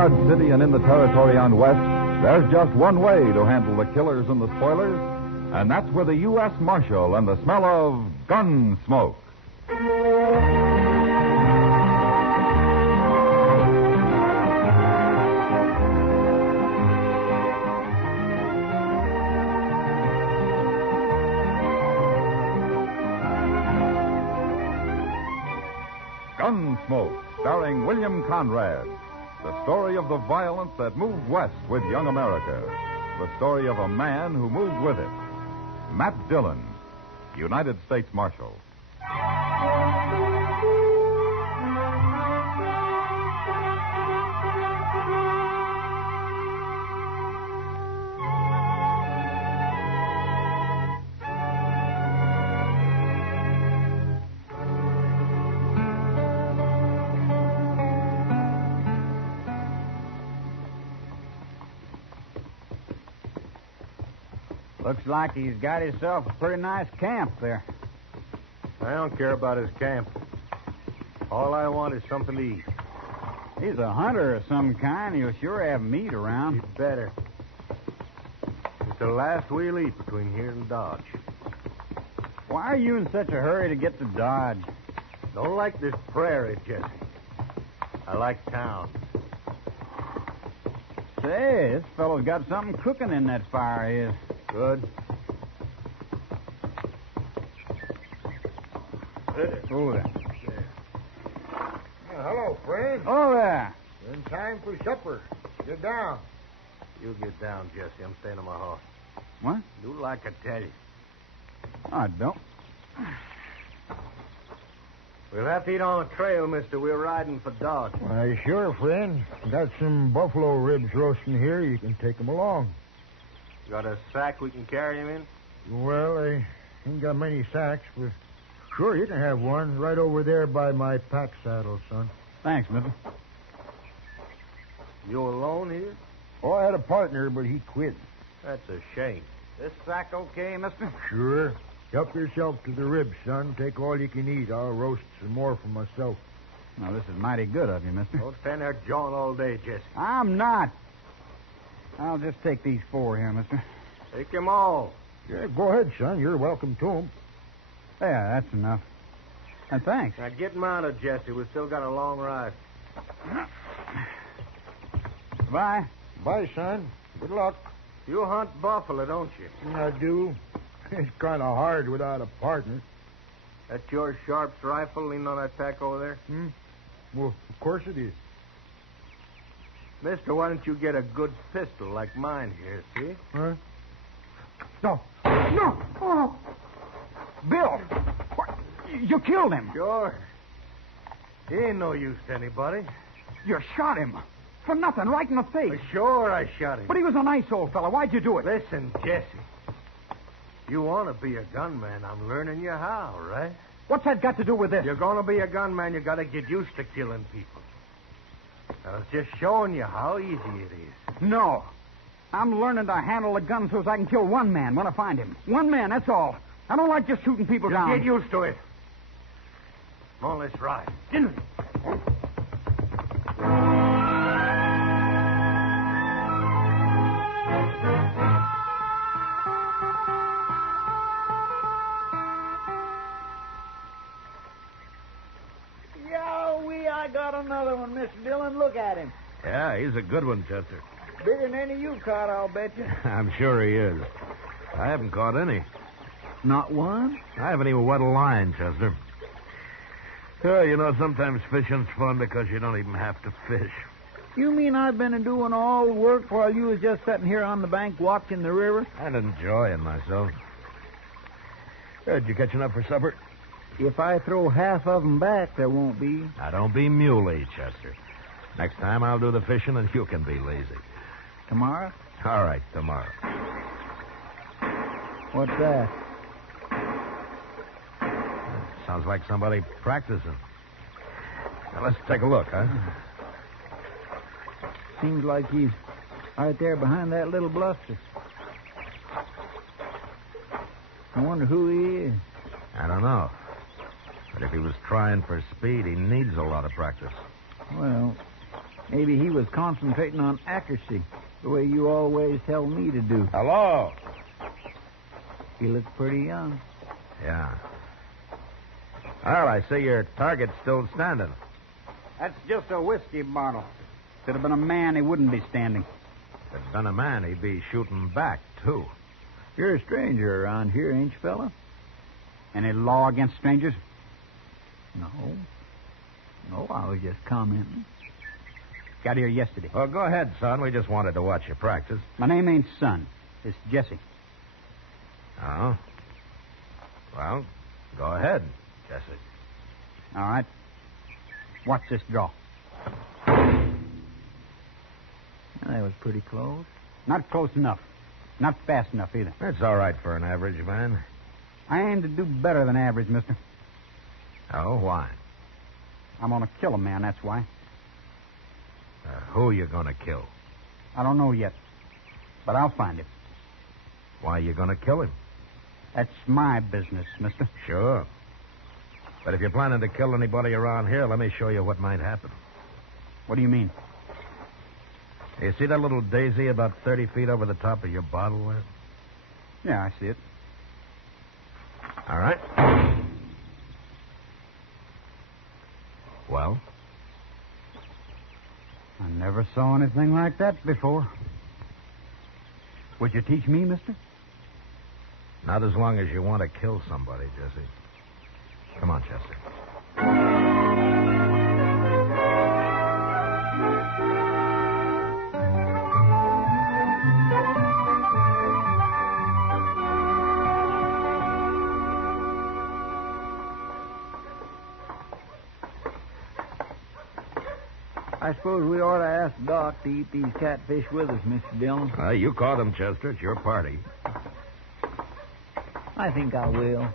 Dodge City and in the territory on West, there's just one way to handle the killers and the spoilers, and that's with a U.S. Marshal and the smell of Gunsmoke. Gunsmoke, starring William Conrad. The story of the violence that moved west with young America. The story of a man who moved with it. Matt Dillon, United States Marshal. Looks like he's got himself a pretty nice camp there. I don't care about his camp. All I want is something to eat. He's a hunter of some kind. He'll sure have meat around. He'd better. It's the last we'll eat between here and Dodge. Why are you in such a hurry to get to Dodge? Don't like this prairie, Jesse. I like town. Say, this fellow's got something cooking in that fire of his. Good. Oh, there. Hello, friend. Oh, there. In time for supper. Get down. You get down, Jesse. I'm staying on my horse. What? Do like I tell you. I don't. We'll have to eat on the trail, mister. We're riding for Dodge. Why, sure, friend. Got some buffalo ribs roasting here. You can take them along. Got a sack we can carry him in? Well, I ain't got many sacks, but sure, you can have one right over there by my pack saddle, son. Thanks, mister. You alone here? Oh, I had a partner, but he quit. That's a shame. This sack okay, mister? Sure. Help yourself to the ribs, son. Take all you can eat. I'll roast some more for myself. Now, this is mighty good of you, mister. Don't stand there jawing all day, Jesse. I'm not. I'll just take these 4 here, mister. Take them all. Yeah, go ahead, son. You're welcome to them. Yeah, that's enough. And thanks. Now get mounted, Jesse. We've still got a long ride. Bye. Bye, son. Good luck. You hunt buffalo, don't you? I do. It's kind of hard without a partner. That's your Sharp's rifle leaning on that pack over there? Well, of course it is. Mister, why don't you get a good pistol like mine here, see? Huh? No. No. Oh. Bill. What? You killed him. Sure. He ain't no use to anybody. You shot him. For nothing, right in the face. Sure, I shot him. But he was a nice old fellow. Why'd you do it? Listen, Jesse. You want to be a gunman. I'm learning you how, right? What's that got to do with this? You're going to be a gunman. You got to get used to killing people. I was just showing you how easy it is. No. I'm learning to handle a gun so I can kill one man when I find him. One man, that's all. I don't like just shooting people down. Get used to it. Come on, let's ride. I got another one, Mr. Dillon. Look at him. Yeah, he's a good one, Chester. Bigger than any you caught, I'll bet you. I'm sure he is. I haven't caught any. Not one? I haven't even wet a line, Chester. You know, sometimes fishing's fun because you don't even have to fish. You mean I've been doing all the work while you was just sitting here on the bank watching the river? And enjoying myself. Did you catch enough for supper? If I throw half of them back, there won't be. Now, don't be muley, Chester. Next time I'll do the fishing and you can be lazy. Tomorrow? All right, tomorrow. What's that? Sounds like somebody practicing. Now, let's take a look, huh? Seems like he's right there behind that little bluster. I wonder who he is. I don't know. But if he was trying for speed, he needs a lot of practice. Well, Maybe he was concentrating on accuracy, the way you always tell me to do. Hello? He looks pretty young. Yeah. Well, I see your target's still standing. That's just a whiskey bottle. If it had been a man, he wouldn't be standing. If it'd been a man, he'd be shooting back, too. You're a stranger around here, ain't you, fella? Any law against strangers? No, I was just commenting. Got here yesterday. Well, go ahead, son. We just wanted to watch you practice. My name ain't Son. It's Jesse. Oh? Well, go ahead, Jesse. All right. Watch this draw. That was pretty close. Not close enough. Not fast enough, either. That's all right for an average man. I aim to do better than average, mister. Oh, why? I'm going to kill a man, that's why. Who you going to kill? I don't know yet. But I'll find him. Why you going to kill him? That's my business, mister. Sure. But if you're planning to kill anybody around here, let me show you what might happen. What do you mean? You see that little daisy about 30 feet over the top of your bottle there? Yeah, I see it. All right. Well? I never saw anything like that before. Would you teach me, mister? Not as long as you want to kill somebody, Jesse. Come on, Chester. I suppose we ought to ask Doc to eat these catfish with us, Mr. Dillon. You caught them, Chester. It's your party. I think I will.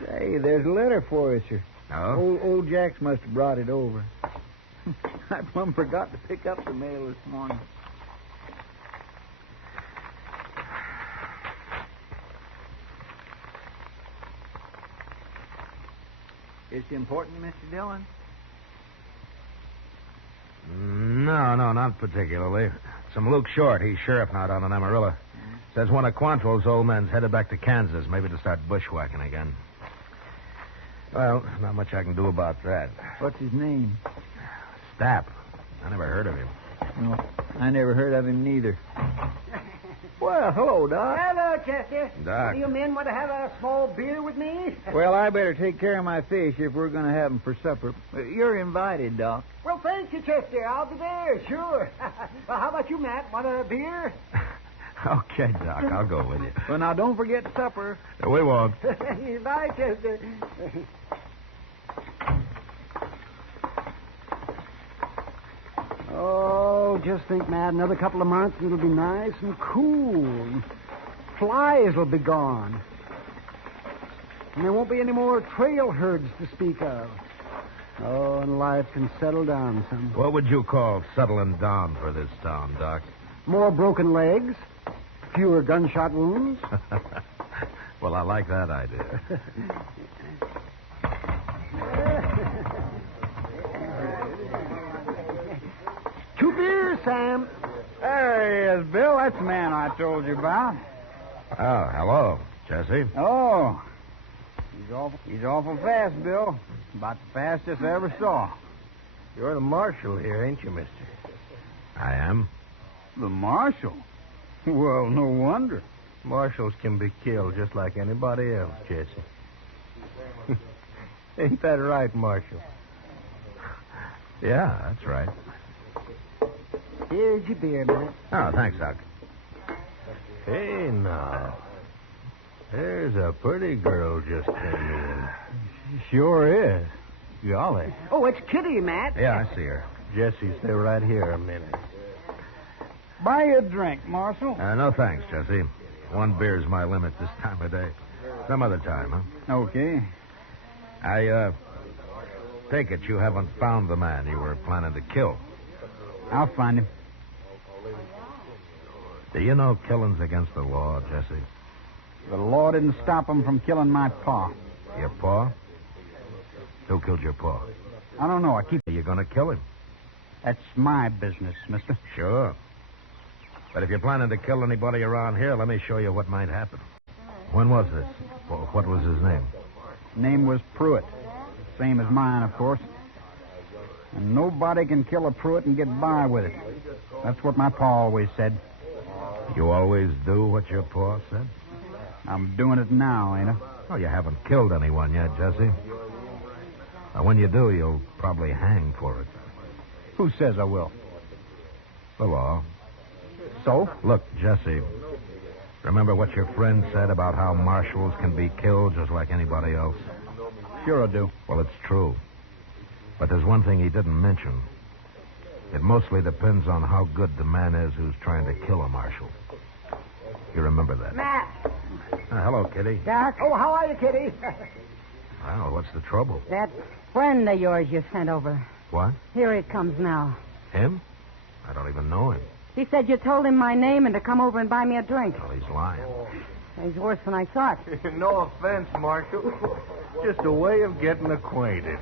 Say, there's a letter for us, sir. Oh? Old Jax must have brought it over. I plumb forgot to pick up the mail this morning. It's important, Mr. Dillon? No, not particularly. Some Luke Short. He's sheriff now down in Amarillo. Says one of Quantrill's old men's headed back to Kansas, maybe to start bushwhacking again. Well, not much I can do about that. What's his name? Stapp. I never heard of him. No, I never heard of him neither. Well, hello, Doc. Hello, Chester. Doc. Do you men want to have a small beer with me? Well, I better take care of my fish if we're going to have them for supper. You're invited, Doc. Well, thank you, Chester. I'll be there, sure. Well, how about you, Matt? Want a beer? Okay, Doc, I'll go with you. Well, now, don't forget supper. We won't. Bye, Chester. Oh, just think, Matt, another couple of months and it'll be nice and cool. Flies will be gone. And there won't be any more trail herds to speak of. Oh, and life can settle down some. What would you call settling down for this town, Doc? More broken legs, fewer gunshot wounds. Well, I like that idea. 2 beers, Sam. There he is, Bill. That's the man I told you about. Oh, hello, Jesse. Oh. He's awful fast, Bill. About the fastest I ever saw. You're the marshal here, ain't you, mister? I am. The marshal? Well, no wonder. Marshals can be killed just like anybody else, Jesse. Ain't that right, Marshal? Yeah, that's right. Here's your beer, Matt. Oh, thanks, Doc. Hey, now. There's a pretty girl just came in. Sure is. Golly. Oh, it's Kitty, Matt. Yeah, I see her. Jesse, stay right here a minute. Buy you a drink, Marshal. No, thanks, Jesse. 1 beer's my limit this time of day. Some other time, huh? Okay. I take it you haven't found the man you were planning to kill. I'll find him. Do you know killing's against the law, Jesse? The law didn't stop him from killing my pa. Your pa? Who killed your pa? I don't know. You're going to kill him. That's my business, mister. Sure. But if you're planning to kill anybody around here, let me show you what might happen. When was this? What was his name? Name was Pruitt. Same as mine, of course. And nobody can kill a Pruitt and get by with it. That's what my pa always said. You always do what your pa said? I'm doing it now, ain't I? Oh, you haven't killed anyone yet, Jesse. When you do, you'll probably hang for it. Who says I will? The law. So? Look, Jesse, remember what your friend said about how marshals can be killed just like anybody else? Sure I do. Well, it's true. But there's one thing he didn't mention. It mostly depends on how good the man is who's trying to kill a marshal. You remember that? Matt. Hello, Kitty. Doc. Oh, how are you, Kitty? Well, what's the trouble? That friend of yours you sent over. What? Here he comes now. Him? I don't even know him. He said you told him my name and to come over and buy me a drink. Well, he's lying. He's worse than I thought. No offense, Marshal. Just a way of getting acquainted.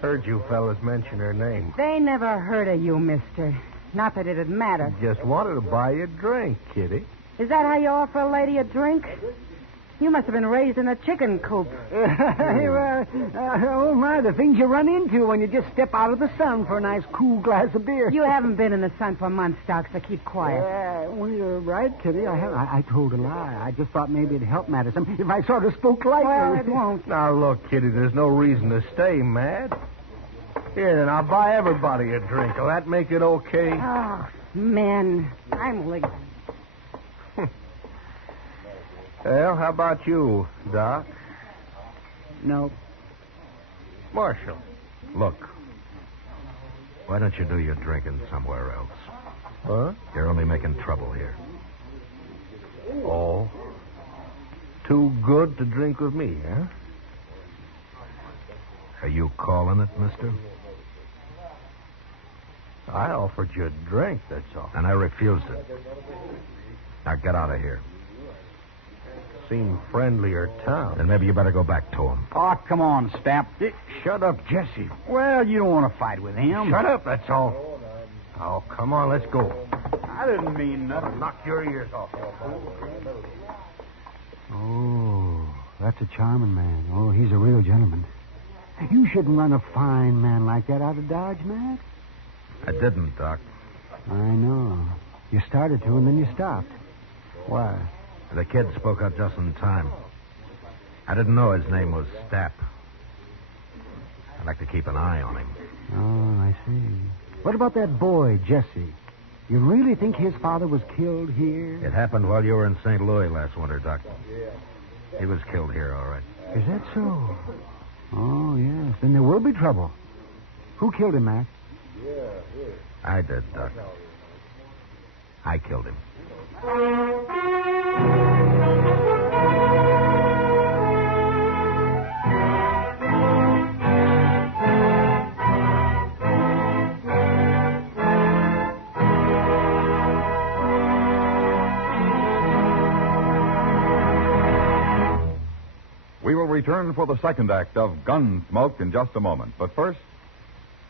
Heard you fellas mention her name. They never heard of you, mister. Not that it'd matter. Just wanted to buy you a drink, Kitty. Is that how you offer a lady a drink? You must have been raised in a chicken coop. Oh, my, the things you run into when you just step out of the sun for a nice cool glass of beer. You haven't been in the sun for months, Doc, so keep quiet. Well, you're right, Kitty. I told a lie. I just thought maybe it'd help matters if I sort of spoke lightly. Well, it won't. Now, look, Kitty, there's no reason to stay mad. Here, then, I'll buy everybody a drink. Will that make it okay? Oh, men. I'm lazy. Well, how about you, Doc? No. Marshal. Look, why don't you do your drinking somewhere else? Huh? You're only making trouble here. Oh. Too good to drink with me, huh? Are you calling it, mister? I offered you a drink, that's all. And I refused it. Now get out of here. Seem friendlier town. Then maybe you better go back to him. Oh, come on, Stamp. Shut up, Jesse. Well, you don't want to fight with him. Shut up, that's all. Oh, come on, let's go. I didn't mean nothing. Knock your ears off. Oh, that's a charming man. Oh, he's a real gentleman. You shouldn't run a fine man like that out of Dodge, Matt. I didn't, Doc. I know. You started to, and then you stopped. Why? The kid spoke up just in time. I didn't know his name was Stapp. I'd like to keep an eye on him. Oh, I see. What about that boy, Jesse? You really think his father was killed here? It happened while you were in St. Louis last winter, Doc. He was killed here, all right. Is that so? Oh, yes. Then there will be trouble. Who killed him, Mac? I did, Doc. I killed him. We will return for the second act of Gunsmoke in just a moment. But first,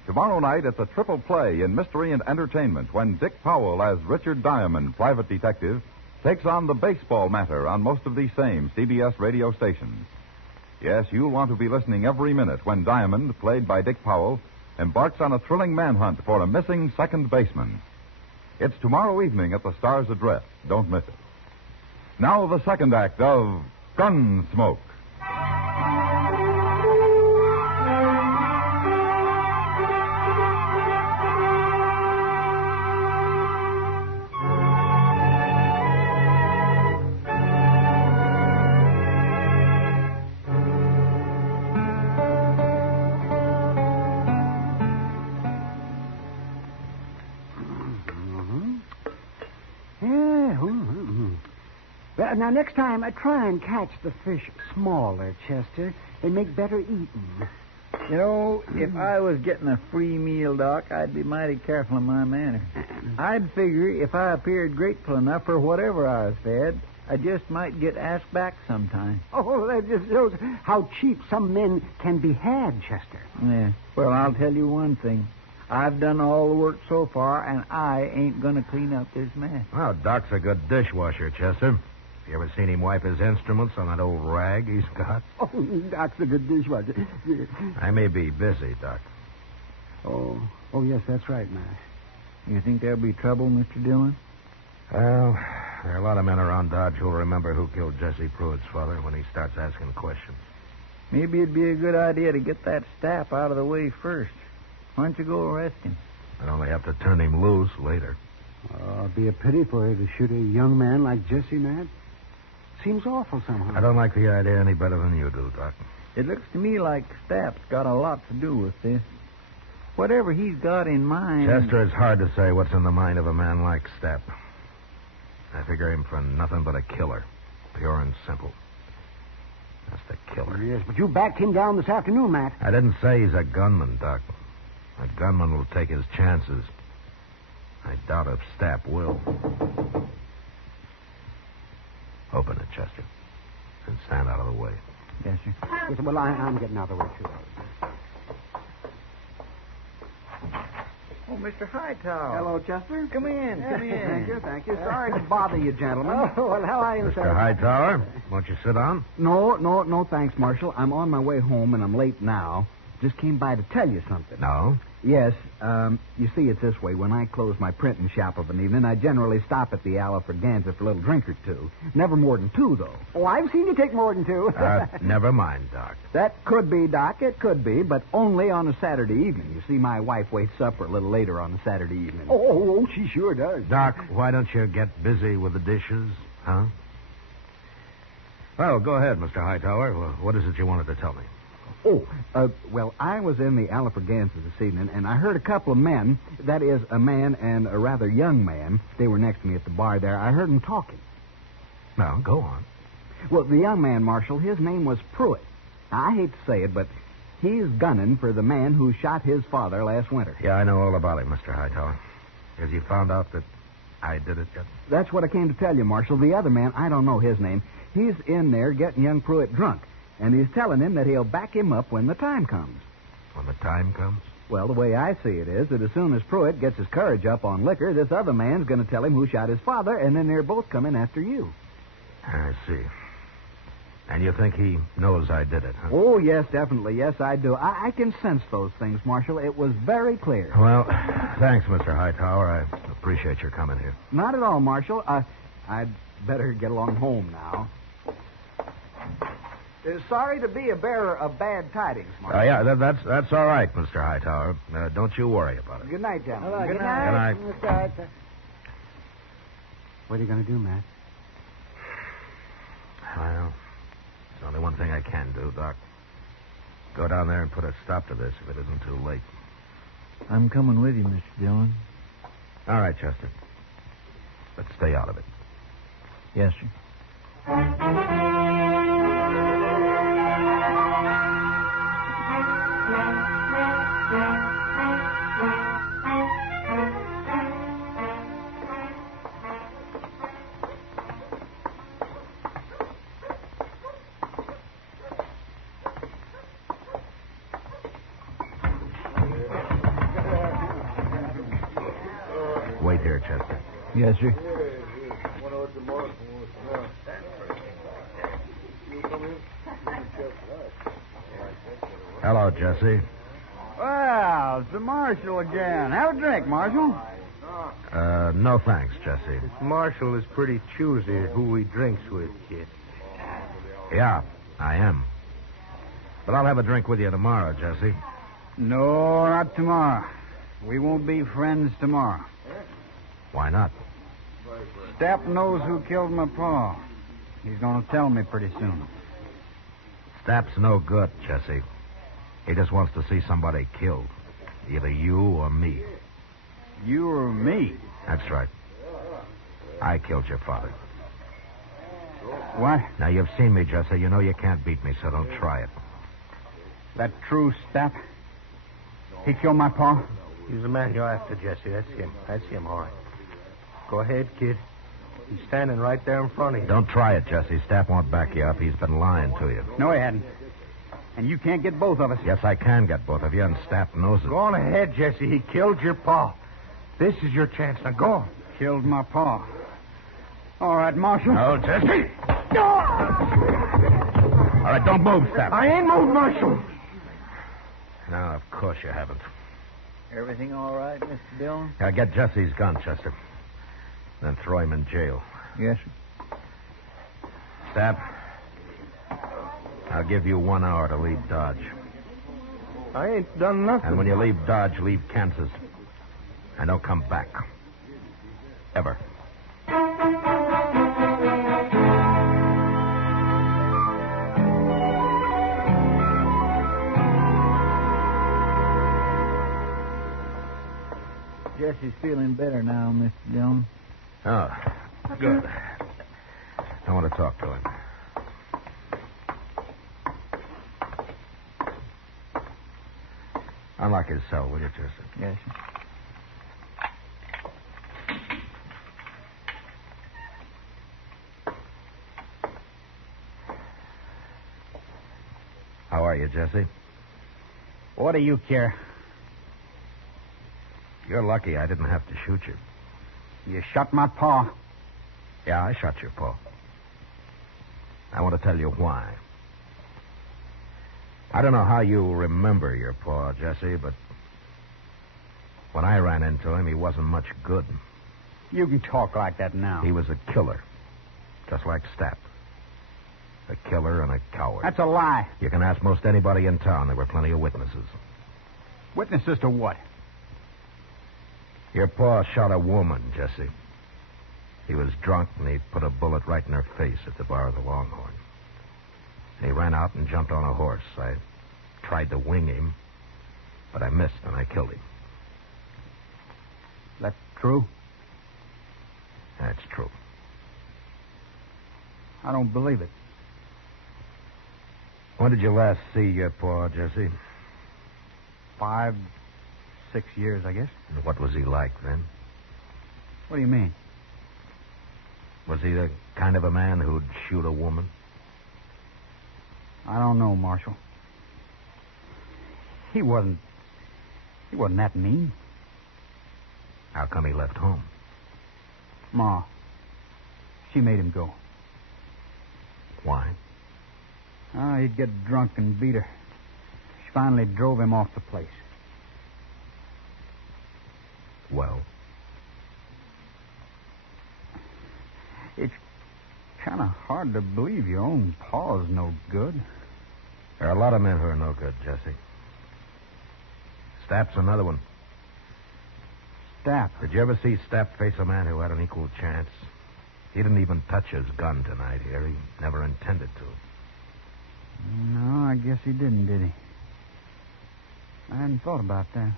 tomorrow night it's a triple play in mystery and entertainment when Dick Powell as Richard Diamond, private detective, takes on the baseball matter on most of these same CBS radio stations. Yes, you'll want to be listening every minute when Diamond, played by Dick Powell, embarks on a thrilling manhunt for a missing second baseman. It's tomorrow evening at the Star's Address. Don't miss it. Now the second act of Gunsmoke. Now, next time, try and catch the fish smaller, Chester. They make better eating. You know, if I was getting a free meal, Doc, I'd be mighty careful in my manner. I'd figure if I appeared grateful enough for whatever I was fed, I just might get asked back sometime. Oh, that just shows how cheap some men can be had, Chester. Yeah. Well, I'll tell you one thing. I've done all the work so far, and I ain't going to clean up this mess. Well, Doc's a good dishwasher, Chester. You ever seen him wipe his instruments on that old rag he's got? Oh, Doc's a good dishwasher. I may be busy, Doc. Oh, yes, that's right, Matt. You think there'll be trouble, Mr. Dillon? Well, there are a lot of men around Dodge who'll remember who killed Jesse Pruitt's father when he starts asking questions. Maybe it'd be a good idea to get that staff out of the way first. Why don't you go arrest him? I'd only have to turn him loose later. It'd be a pity for you to shoot a young man like Jesse, Matt. Seems awful somehow. I don't like the idea any better than you do, Doc. It looks to me like Stapp's got a lot to do with this. Whatever he's got in mind... Chester, it's hard to say what's in the mind of a man like Stapp. I figure him for nothing but a killer. Pure and simple. Just a killer. Yes, but you backed him down this afternoon, Matt. I didn't say he's a gunman, Doc. A gunman will take his chances. I doubt if Stapp will. Open it, Chester. And stand out of the way. Yes, sir. Yes, well, I'm getting out of the way, too. Oh, Mr. Hightower. Hello, Chester. Come in. Thank you. Sorry to bother you, gentlemen. Oh, well, how are you, Mr. sir? Hightower, won't you sit down? No, thanks, Marshal. I'm on my way home, and I'm late now. Just came by to tell you something. No? Yes, you see, it's this way. When I close my printing shop of an evening, I generally stop at the Alafraganza for a little drink or two. Never more than two, though. Oh, I've seen you take more than two. Never mind, Doc. That could be, Doc. It could be, but only on a Saturday evening. You see, my wife waits supper a little later on a Saturday evening. Oh, she sure does. Doc, why don't you get busy with the dishes, huh? Well, go ahead, Mr. Hightower. What is it you wanted to tell me? Well, I was in the Alafraganza this evening, and I heard a couple of men, that is, a man and a rather young man, they were next to me at the bar there. I heard them talking. Well, go on. Well, the young man, Marshal, his name was Pruitt. I hate to say it, but he's gunning for the man who shot his father last winter. Yeah, I know all about it, Mr. Hightower. Has he found out that I did it yet? That's what I came to tell you, Marshal. The other man, I don't know his name, he's in there getting young Pruitt drunk. And he's telling him that he'll back him up when the time comes. When the time comes? Well, the way I see it is that as soon as Pruitt gets his courage up on liquor, this other man's going to tell him who shot his father, and then they're both coming after you. I see. And you think he knows I did it, huh? Oh, yes, definitely. Yes, I do. I can sense those things, Marshal. It was very clear. Well, thanks, Mr. Hightower. I appreciate your coming here. Not at all, Marshal. I'd better get along home now. Sorry to be a bearer of bad tidings, Marshal. Yeah, that's all right, Mr. Hightower. Don't you worry about it. Good night, gentlemen. Good Good night. What are you going to do, Matt? Well, there's only one thing I can do, Doc. Go down there and put a stop to this if it isn't too late. I'm coming with you, Mr. Dillon. All right, Chester. But stay out of it. Yes, sir. Wait here, Chester. Yes, sir. Hello, Jesse. Well, it's the Marshal again. Have a drink, Marshal. No thanks, Jesse. Marshal is pretty choosy who he drinks with, kid. Yeah, I am. But I'll have a drink with you tomorrow, Jesse. No, not tomorrow. We won't be friends tomorrow. Why not? Stapp knows who killed my pa. He's going to tell me pretty soon. Stapp's no good, Jesse. He just wants to see somebody killed. Either you or me. You or me? That's right. I killed your father. What? Now, you've seen me, Jesse. You know you can't beat me, so don't try it. That true, Stapp? He killed my pa? He's the man you're after, Jesse. That's him. All right. Go ahead, kid. He's standing right there in front of you. Don't try it, Jesse. Stapp won't back you up. He's been lying to you. No, he hadn't. And you can't get both of us. Yes, I can get both of you, and Stapp knows it. Go on ahead, Jesse. He killed your pa. This is your chance. Now go on. Killed my pa. All right, Marshal. No, Jesse. All right, don't move, Stapp. I ain't moved, Marshal. No, of course you haven't. Everything all right, Mr. Dillon? Now, get Jesse's gun, Chester. Then throw him in jail. Yes, sir. Stapp, I'll give you 1 hour to leave Dodge. I ain't done nothing. And when you leave Dodge, leave Kansas. And don't come back. Ever. Jesse's feeling better now, Mr. Dillon. Oh, good. I want to talk to him. Unlock his cell, will you, Chester? Yes, sir. How are you, Jesse? What do you care? You're lucky I didn't have to shoot you. You shot my pa. Yeah, I shot your paw. I want to tell you why. I don't know how you remember your paw, Jesse, but when I ran into him, he wasn't much good. You can talk like that now. He was a killer, just like Stapp. A killer and a coward. That's a lie. You can ask most anybody in town. There were plenty of witnesses. Witnesses to what? Your paw shot a woman, Jesse. He was drunk, and he put a bullet right in her face at the bar of the Longhorn. And he ran out and jumped on a horse. I tried to wing him, but I missed, and I killed him. That's true? That's true. I don't believe it. When did you last see your paw, Jesse? 5, 6 years, I guess. And what was he like then? What do you mean? Was he the kind of a man who'd shoot a woman? I don't know, Marshal. He wasn't that mean. How come he left home? Ma, she made him go. Why? Oh, he'd get drunk and beat her. She finally drove him off the place. Well? It's kind of hard to believe your own paw's no good. There are a lot of men who are no good, Jesse. Stapp's another one. Stapp? Did you ever see Stapp face a man who had an equal chance? He didn't even touch his gun tonight here. He never intended to. No, I guess he didn't, did he? I hadn't thought about that.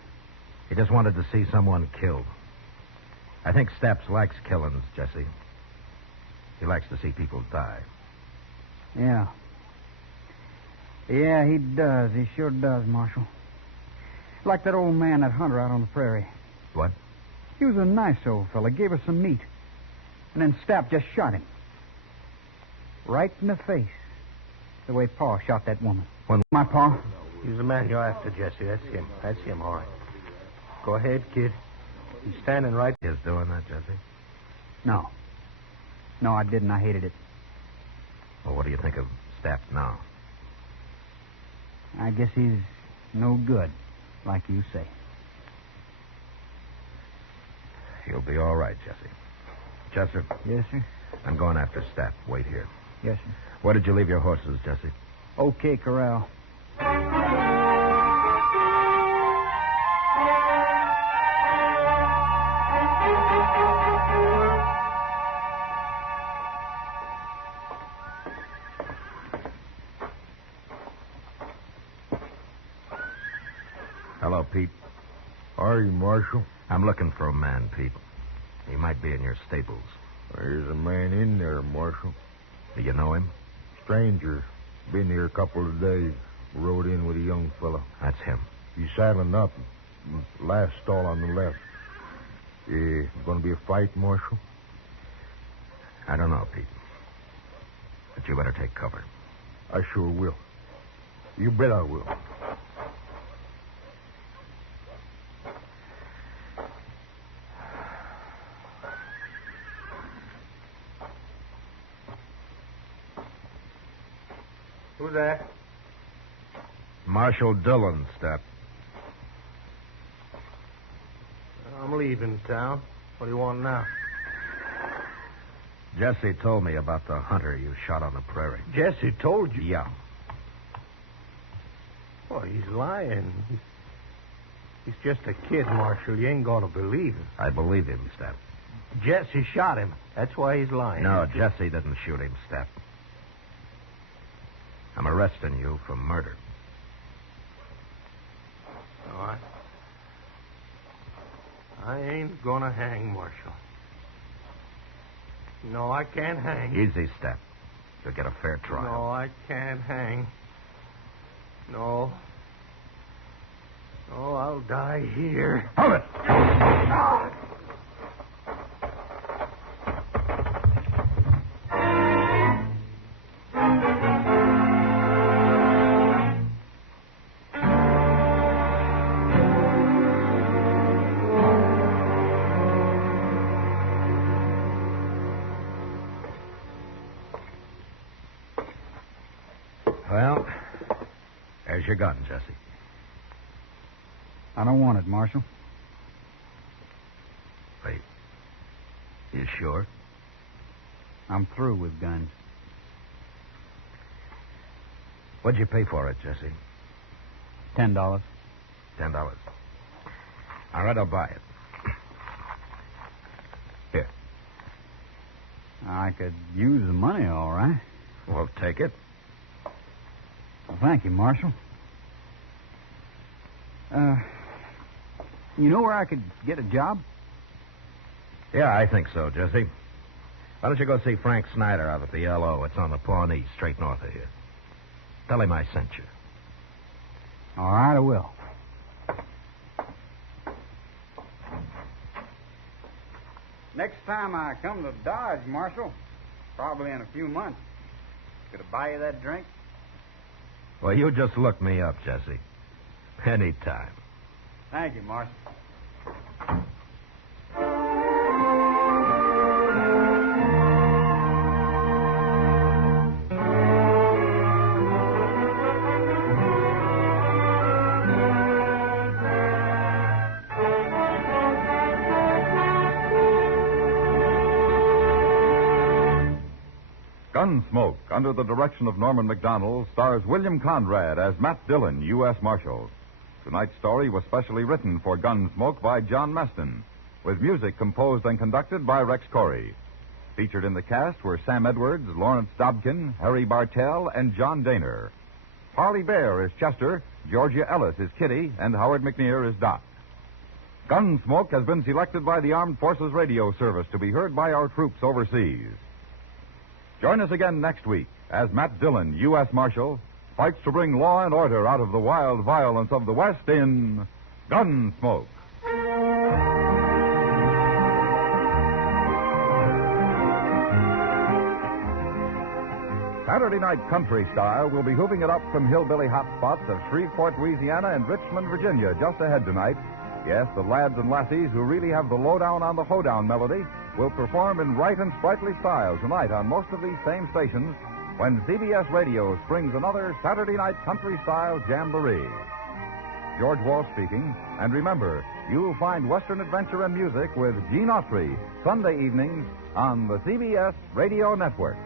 He just wanted to see someone killed. I think Stapp likes killings, Jesse. He likes to see people die. Yeah. Yeah, he does. He sure does, Marshal. Like that old man, that hunter out on the prairie. What? He was a nice old fella. Gave us some meat. And then Stapp just shot him. Right in the face. The way Pa shot that woman. When my Pa? He's the man you're after, Jesse. That's him. That's him, all right. Go ahead, kid. He's standing right there. He's doing that, Jesse? No. No, I didn't. I hated it. Well, what do you think of Stapp now? I guess he's no good, like you say. He'll be all right, Jesse. Chester? Yes, sir? I'm going after Stapp. Wait here. Yes, sir. Where did you leave your horses, Jesse? Okay, Corral. Hello, Pete. Are you, Marshal? I'm looking for a man, Pete. He might be in your stables. There's a man in there, Marshal. Do you know him? Stranger. Been here a couple of days. Rode in with a young fella. That's him. He's saddling up. Last stall on the left. Going to be a fight, Marshal? I don't know, Pete. But you better take cover. I sure will. You bet I will. Who's that? Marshal Dillon, Step. I'm leaving town. What do you want now? Jesse told me about the hunter you shot on the prairie. Jesse told you? Yeah. Well, he's lying. He's just a kid, Marshal. You ain't gonna believe him. I believe him, Step. Jesse shot him. That's why he's lying. No, Jesse didn't shoot him, Step. I'm arresting you for murder. No, I ain't gonna hang, Marshal. No, I can't hang. Easy, Step. You'll get a fair trial. No, I can't hang. No. No, I'll die here. Hold it! Well, there's your gun, Jesse. I don't want it, Marshal. Wait. You sure? I'm through with guns. What'd you pay for it, Jesse? $10. $10. All right, I'll buy it. Here. I could use the money, all right. Well, take it. Well, thank you, Marshal. You know where I could get a job? Yeah, I think so, Jesse. Why don't you go see Frank Snyder out at the L.O.? It's on the Pawnee, straight north of here. Tell him I sent you. All right, I will. Next time I come to Dodge, Marshal, probably in a few months, could I buy you that drink? Well, you just look me up, Jesse. Anytime. Thank you, Marshal. Gunsmoke, under the direction of Norman MacDonnell, stars William Conrad as Matt Dillon, U.S. Marshal. Tonight's story was specially written for Gunsmoke by John Meston, with music composed and conducted by Rex Corey. Featured in the cast were Sam Edwards, Lawrence Dobkin, Harry Bartell, and John Daner. Parley Baer is Chester, Georgia Ellis is Kitty, and Howard McNear is Doc. Gunsmoke has been selected by the Armed Forces Radio Service to be heard by our troops overseas. Join us again next week as Matt Dillon, U.S. Marshal, fights to bring law and order out of the wild violence of the West in Gunsmoke. Saturday night country style will be hooving it up from hillbilly hotspots of Shreveport, Louisiana, and Richmond, Virginia, just ahead tonight. Yes, the lads and lassies who really have the lowdown on the hoedown melody will perform in right and sprightly style tonight on most of these same stations when CBS Radio springs another Saturday night country style jamboree. George Walsh speaking, and remember, you'll find Western adventure and music with Gene Autry Sunday evenings on the CBS Radio Network.